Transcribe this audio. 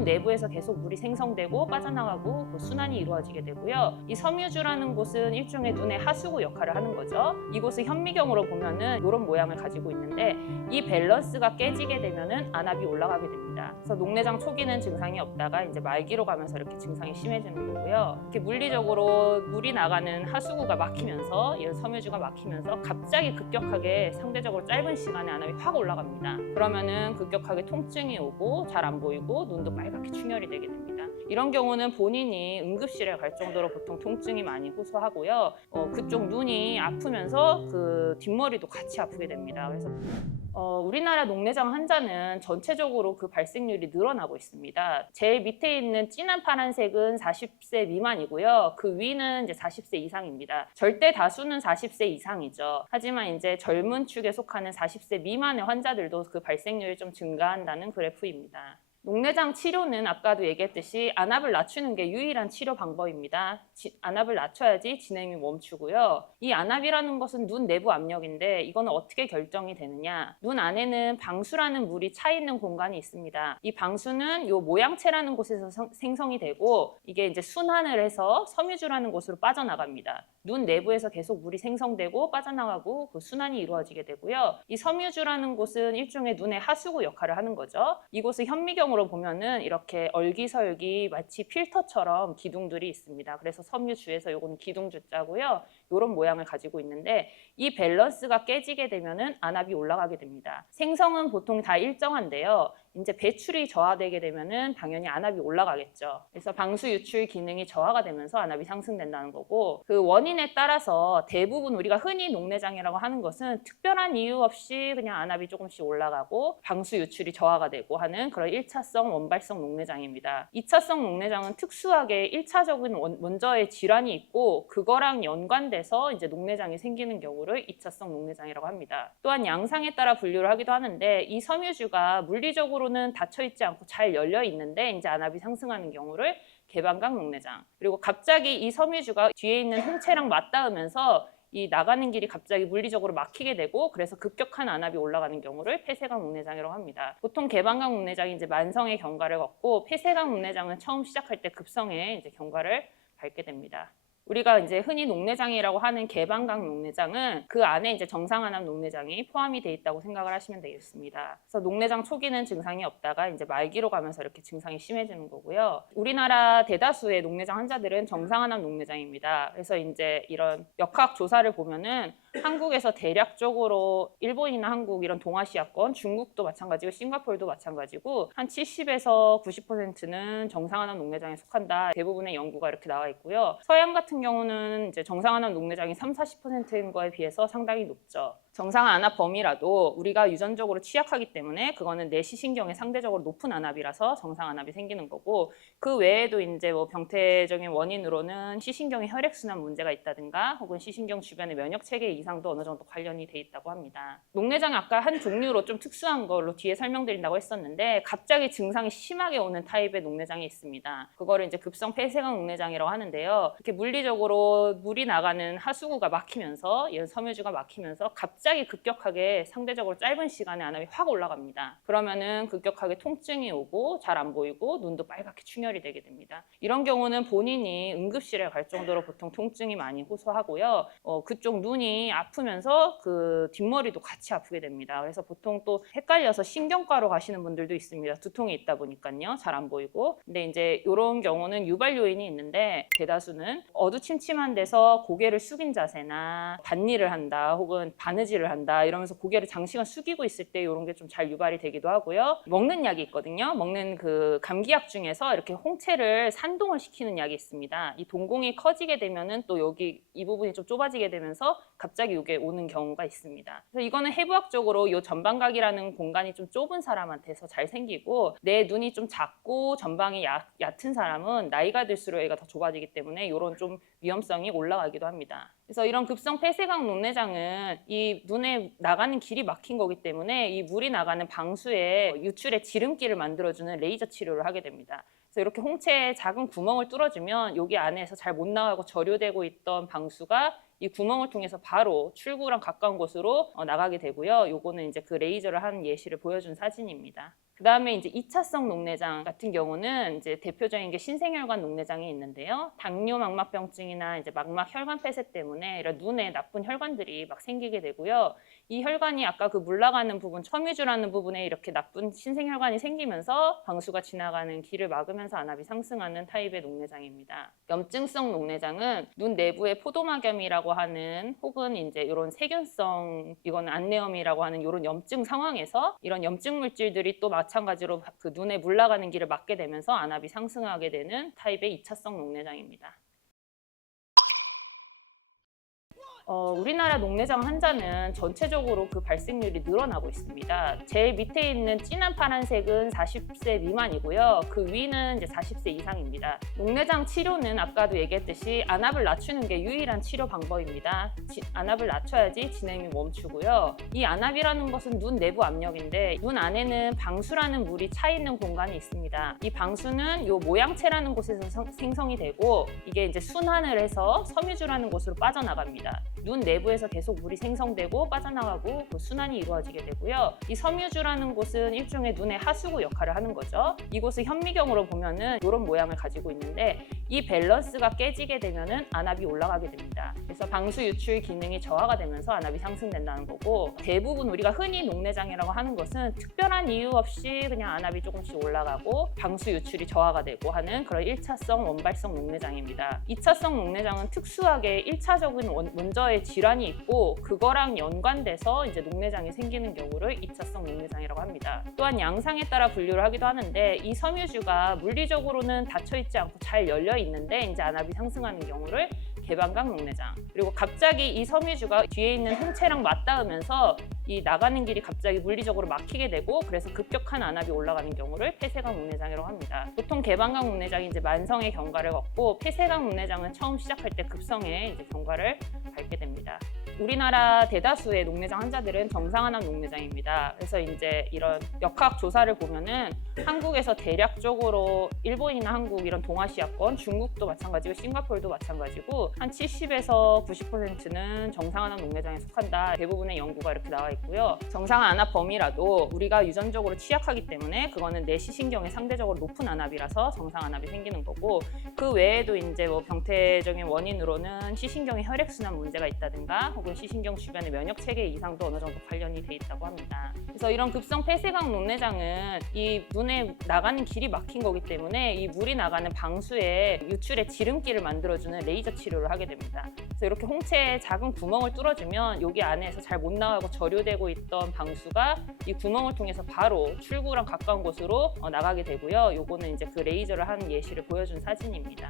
눈 내부에서 계속 물이 생성되고 빠져나가고 그 순환이 이루어지게 되고요. 이 섬유주라는 곳은 일종의 눈의 하수구 역할을 하는 거죠. 이곳을 현미경으로 보면은 이런 모양을 가지고 있는데 이 밸런스가 깨지게 되면은 안압이 올라가게 됩니다. 그래서 녹내장 초기는 증상이 없다가 이제 말기로 가면서 이렇게 증상이 심해지는 거고요. 이렇게 물리적으로 물이 나가는 하수구가 막히면서 이런 섬유주가 막히면서 갑자기 급격하게 상대적으로 짧은 시간에 안압이 확 올라갑니다. 그러면은 급격하게 통증이 오고 잘 안 보이고 눈도 빨 갛게 충혈이 되게 됩니다. 이런 경우는 본인이 응급실에 갈 정도로 보통 통증이 많이 호소하고요. 어, 그쪽 눈이 아프면서 그 뒷머리도 같이 아프게 됩니다. 그래서 어, 우리나라 녹내장 환자는 전체적으로 그 발생률이 늘어나고 있습니다. 제일 밑에 있는 진한 파란색은 40세 미만이고요. 그 위는 이제 40세 이상입니다. 절대 다수는 40세 이상이죠. 하지만 이제 젊은 축에 속하는 40세 미만의 환자들도 그 발생률이 좀 증가한다는 그래프입니다. 녹내장 치료는 아까도 얘기했듯이 안압을 낮추는 게 유일한 치료 방법입니다. 지- 안압을 낮춰야지 진행이 멈추고요. 이 안압이라는 것은 눈 내부 압력인데 이거는 어떻게 결정이 되느냐? 눈 안에는 방수라는 물이 차 있는 공간이 있습니다. 이 방수는 이 모양체라는 곳에서 성- 생성이 되고 이게 이제 순환을 해서 섬유주라는 곳으로 빠져나갑니다. 눈 내부에서 계속 물이 생성되고 빠져나가고 그 순환이 이루어지게 되고요. 이 섬유주라는 곳은 일종의 눈의 하수구 역할을 하는 거죠. 이곳을 현미경 으로 보면은 이렇게 얼기설기 마치 필터처럼 기둥들이 있습니다. 그래서 섬유주에서 요거는 기둥주자고요. 이런 모양을 가지고 있는데 이 밸런스가 깨지게 되면은 안압이 올라가게 됩니다. 생성은 보통 다 일정한데요. 이제 배출이 저하되게 되면은 당연히 안압이 올라가겠죠. 그래서 방수 유출 기능이 저하가 되면서 안압이 상승된다는 거고 그 원인에 따라서 대부분 우리가 흔히 녹내장이라고 하는 것은 특별한 이유 없이 그냥 안압이 조금씩 올라가고 방수 유출이 저하가 되고 하는 그런 1차성 원발성 녹내장입니다. 2차성 녹내장은 특수하게 1차적인 먼저의 질환이 있고 그거랑 연관돼서 이제 녹내장이 생기는 경우를 2차성 녹내장이라고 합니다. 또한 양상에 따라 분류를 하기도 하는데 이 섬유주가 물리적으로 는 닫혀 있지 않고 잘 열려 있는데 이제 안압이 상승하는 경우를 개방각 녹내장. 그리고 갑자기 이 섬유주가 뒤에 있는 홍채랑 맞닿으면서 이 나가는 길이 갑자기 물리적으로 막히게 되고 그래서 급격한 안압이 올라가는 경우를 폐쇄각 녹내장이라고 합니다. 보통 개방각 녹내장이 이제 만성의 경과를 걷고 폐쇄각 녹내장은 처음 시작할 때 급성의 이제 경과를 밟게 됩니다. 우리가 이제 흔히 녹내장이라고 하는 개방각 녹내장은 그 안에 이제 정상안압 녹내장이 포함이 돼 있다고 생각을 하시면 되겠습니다. 그래서 녹내장 초기는 증상이 없다가 이제 말기로 가면서 이렇게 증상이 심해지는 거고요. 우리나라 대다수의 녹내장 환자들은 정상안압 녹내장입니다. 그래서 이제 이런 역학 조사를 보면은 한국에서 대략적으로 일본이나 한국 이런 동아시아권, 중국도 마찬가지고 싱가포르도 마찬가지고 한 70에서 90%는 정상안압 녹내장에 속한다. 대부분의 연구가 이렇게 나와 있고요. 서양 같은 경우는 이제 정상안압 녹내장이 3, 40%인 거에 비해서 상당히 높죠. 정상 안압 범위라도 우리가 유전적으로 취약하기 때문에 그거는 내 시신경에 상대적으로 높은 안압이라서 정상 안압이 생기는 거고 그 외에도 이제 뭐 병태적인 원인으로는 시신경의 혈액순환 문제가 있다든가 혹은 시신경 주변의 면역 체계 이상도 어느 정도 관련이 돼 있다고 합니다. 녹내장 아까 한 종류로 좀 특수한 걸로 뒤에 설명드린다고 했었는데 갑자기 증상이 심하게 오는 타입의 녹내장이 있습니다. 그거를 이제 급성 폐쇄각 녹내장이라고 하는데요. 이렇게 물리적으로 물이 나가는 하수구가 막히면서 이런 섬유주가 막히면서 갑자기 급격하게 상대적으로 짧은 시간에 안압이 확 올라갑니다. 그러면은 급격하게 통증이 오고 잘 안 보이고 눈도 빨갛게 충혈이 되게 됩니다. 이런 경우는 본인이 응급실에 갈 정도로 보통 통증이 많이 호소하고요. 어, 그쪽 눈이 아프면서 그 뒷머리도 같이 아프게 됩니다. 그래서 보통 또 헷갈려서 신경과로 가시는 분들도 있습니다. 두통이 있다 보니까요. 잘 안 보이고. 근데 이제 이런 경우는 유발 요인이 있는데 대다수는 어두침침한 데서 고개를 숙인 자세나 밭일을 한다 혹은 바느질을 한다 이러면서 고개를 장시간 숙이고 있을 때 이런 게 좀 잘 유발이 되기도 하고요. 먹는 약이 있거든요. 먹는 그 감기약 중에서 이렇게 홍채를 산동을 시키는 약이 있습니다. 이 동공이 커지게 되면은 또 여기 이 부분이 좀 좁아지게 되면서 갑자기 이게 오는 경우가 있습니다. 그래서 이거는 해부학적으로 이 전방각이라는 공간이 좀 좁은 사람한테서 잘 생기고 내 눈이 좀 작고 전방이 얕, 얕은 사람은 나이가 들수록 얘가 더 좁아지기 때문에 이런 좀 위험성이 올라가기도 합니다. 그래서 이런 급성 폐쇄각 녹내장은 이 눈에 나가는 길이 막힌 거기 때문에 이 물이 나가는 방수에 유출의 지름길을 만들어주는 레이저 치료를 하게 됩니다. 그래서 이렇게 홍채에 작은 구멍을 뚫어주면 여기 안에서 잘 못 나가고 절유되고 있던 방수가 이 구멍을 통해서 바로 출구랑 가까운 곳으로 어, 나가게 되고요. 요거는 이제 그 레이저를 하는 예시를 보여준 사진입니다. 그 다음에 이제 2차성 녹내장 같은 경우는 이제 대표적인 게 신생혈관 녹내장이 있는데요. 당뇨 망막병증이나 이제 망막 혈관 폐쇄 때문에 이런 눈에 나쁜 혈관들이 막 생기게 되고요. 이 혈관이 아까 그 물러가는 부분, 섬유주라는 부분에 이렇게 나쁜 신생혈관이 생기면서 방수가 지나가는 길을 막으면서 안압이 상승하는 타입의 녹내장입니다. 염증성 녹내장은 눈 내부에 포도막염이라고 하는 혹은 이제 이런 세균성 이거는 안내염이라고 하는 이런 염증 상황에서 이런 염증 물질들이 또 마찬가지로 그 눈에 물러가는 길을 막게 되면서 안압이 상승하게 되는 타입의 2차성 녹내장입니다. 어, 우리나라 녹내장 환자는 전체적으로 그 발생률이 늘어나고 있습니다. 제일 밑에 있는 진한 파란색은 40세 미만이고요. 그 위는 이제 40세 이상입니다. 녹내장 치료는 아까도 얘기했듯이 안압을 낮추는 게 유일한 치료 방법입니다. 지- 안압을 낮춰야지 진행이 멈추고요. 이 안압이라는 것은 눈 내부 압력인데 눈 안에는 방수라는 물이 차 있는 공간이 있습니다. 이 방수는 요 모양체라는 곳에서 성- 생성이 되고 이게 이제 순환을 해서 섬유주라는 곳으로 빠져나갑니다. 눈 내부에서 계속 물이 생성되고 빠져나가고 그 순환이 이루어지게 되고요. 이 섬유주라는 곳은 일종의 눈의 하수구 역할을 하는 거죠. 이곳을 현미경으로 보면은 이런 모양을 가지고 있는데 이 밸런스가 깨지게 되면은 안압이 올라가게 됩니다. 그래서 방수 유출 기능이 저하가 되면서 안압이 상승된다는 거고 대부분 우리가 흔히 녹내장이라고 하는 것은 특별한 이유 없이 그냥 안압이 조금씩 올라가고 방수 유출이 저하가 되고 하는 그런 1차성 원발성 녹내장입니다. 2차성 녹내장은 특수하게 1차적인 원, 먼저의 질환이 있고 그거랑 연관돼서 이제 녹내장이 생기는 경우를 2차성 녹내장이라고 합니다. 또한 양상에 따라 분류를 하기도 하는데 이 섬유주가 물리적으로는 닫혀 있지 않고 잘 열려 있는데 이제 안압이 상승하는 경우를 개방각 녹내장 그리고 갑자기 이 섬유주가 뒤에 있는 홍채랑 맞닿으면서 이 나가는 길이 갑자기 물리적으로 막히게 되고 그래서 급격한 안압이 올라가는 경우를 폐쇄각 녹내장이라고 합니다. 보통 개방각 녹내장이 이제 만성의 경과를 걷고 폐쇄각 녹내장은 처음 시작할 때 급성의 이제 경과를 밟게 됩니다. 우리나라 대다수의 녹내장 환자들은 정상안압 녹내장입니다. 그래서 이제 이런 역학 조사를 보면은 한국에서 대략적으로 일본이나 한국 이런 동아시아권, 중국도 마찬가지고 싱가포르도 마찬가지고 한 70에서 90%는 정상안압 녹내장에 속한다. 대부분의 연구가 이렇게 나와 있고요. 정상안압 범위라도 우리가 유전적으로 취약하기 때문에 그거는 내시신경의 상대적으로 높은 안압이라서 정상 안압이 생기는 거고 그 외에도 이제 뭐 병태적인 원인으로는 시신경의 혈액순환 문제가 있다든가 혹은 시신경 주변의 면역 체계 이상도 어느 정도 관련이 돼 있다고 합니다. 그래서 이런 급성 폐쇄각 녹내장은 이 눈에 나가는 길이 막힌 거기 때문에 이 물이 나가는 방수에 유출의 지름길을 만들어주는 레이저 치료를 하게 됩니다. 그래서 이렇게 홍채에 작은 구멍을 뚫어주면 여기 안에서 잘 못 나가고 저류되고 있던 방수가 이 구멍을 통해서 바로 출구랑 가까운 곳으로 어, 나가게 되고요. 요거는 이제 그 레이저를 하는 예시를 보여준 사진입니다.